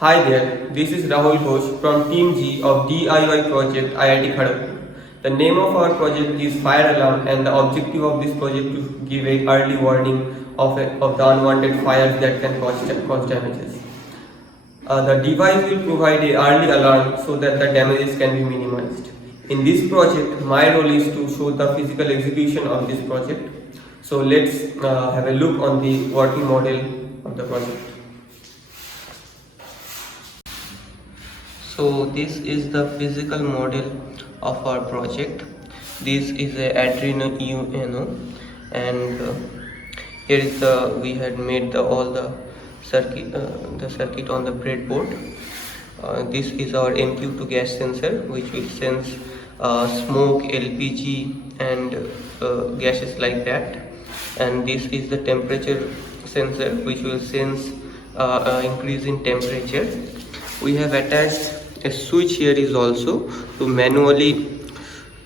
Hi there, this is Rahul Ghosh from Team G of DIY project IIT Kharagpur. The name of our project is Fire Alarm and the objective of this project is to give a early warning of the unwanted fires that can cause damages. The device will provide a early alarm so that the damages can be minimized. In this project, my role is to show the physical execution of this project. So let's have a look on the working model of the project. So this is the physical model of our project. This is a Arduino UNO, and here is we had made all the circuit on the breadboard. This is our MQ2 gas sensor, which will sense smoke, LPG, and gases like that. And this is the temperature sensor, which will sense increase in temperature. We have attached a switch here is also to manually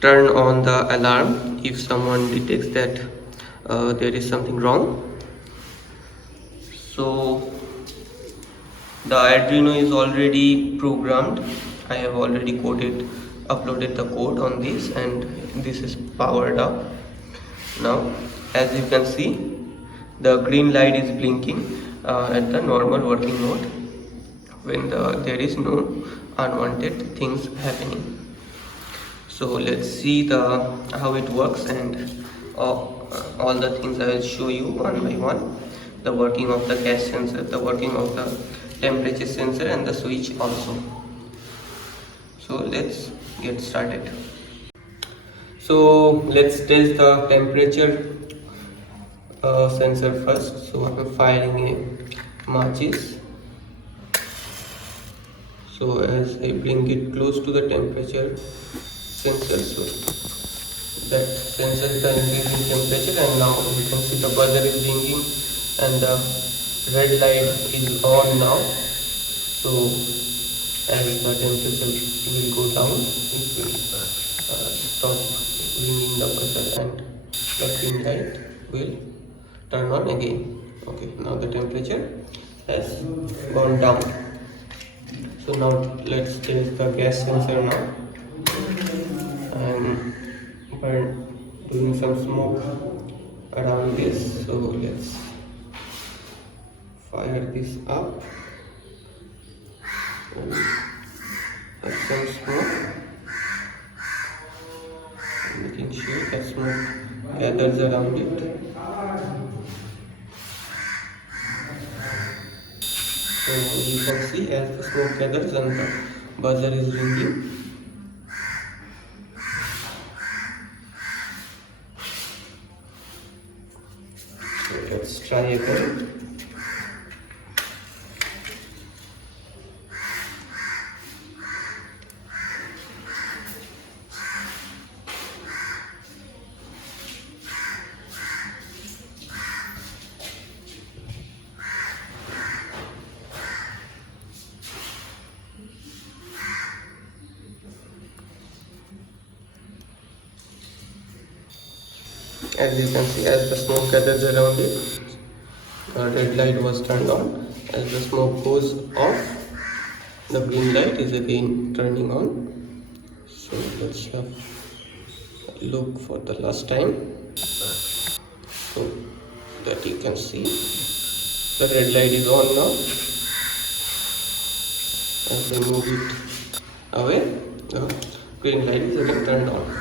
turn on the alarm if someone detects that there is something wrong. So the Arduino is already programmed. I have already uploaded the code on this, and this is powered up. Now as you can see, the green light is blinking at the normal working mode when there is no unwanted things happening. So let's see how it works, and all the things I will show you one by one. The working of the gas sensor, the working of the temperature sensor, and the switch also. So let's get started. So let's test the temperature sensor first. So I'm firing a matches. So as I bring it close to the temperature sensor, so that senses the increase in temperature, and now you can see the buzzer is ringing and the red light is on now. So as the temperature will go down, it will stop ringing the buzzer and the green light will turn on again. Okay, now the temperature has gone down. So now let's test the gas sensor now. I'm doing some smoke around this, so let's fire this up. That's some smoke. Making sure that smoke gathers around it. So you can see as the smoke gathers and the buzzer is ringing. So let's try again. As you can see, as the smoke gathers around it, the red light was turned on. As the smoke goes off, the green light is again turning on. So let's have a look for the last time, so that you can see the red light is on now. As I move it away, the green light is again turned on.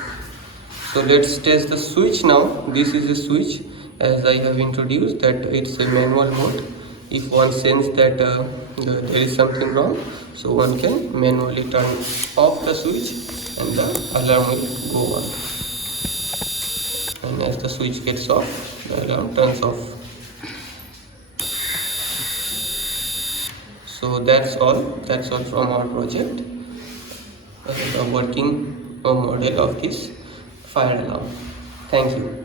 So let's test the switch now. This is a switch, as I have introduced, that it's a manual mode. If one senses that there is something wrong, so one can manually turn off the switch and the alarm will go on. And as the switch gets off, the alarm turns off. So that's all from our project. The working model of this fire alarm. Thank you.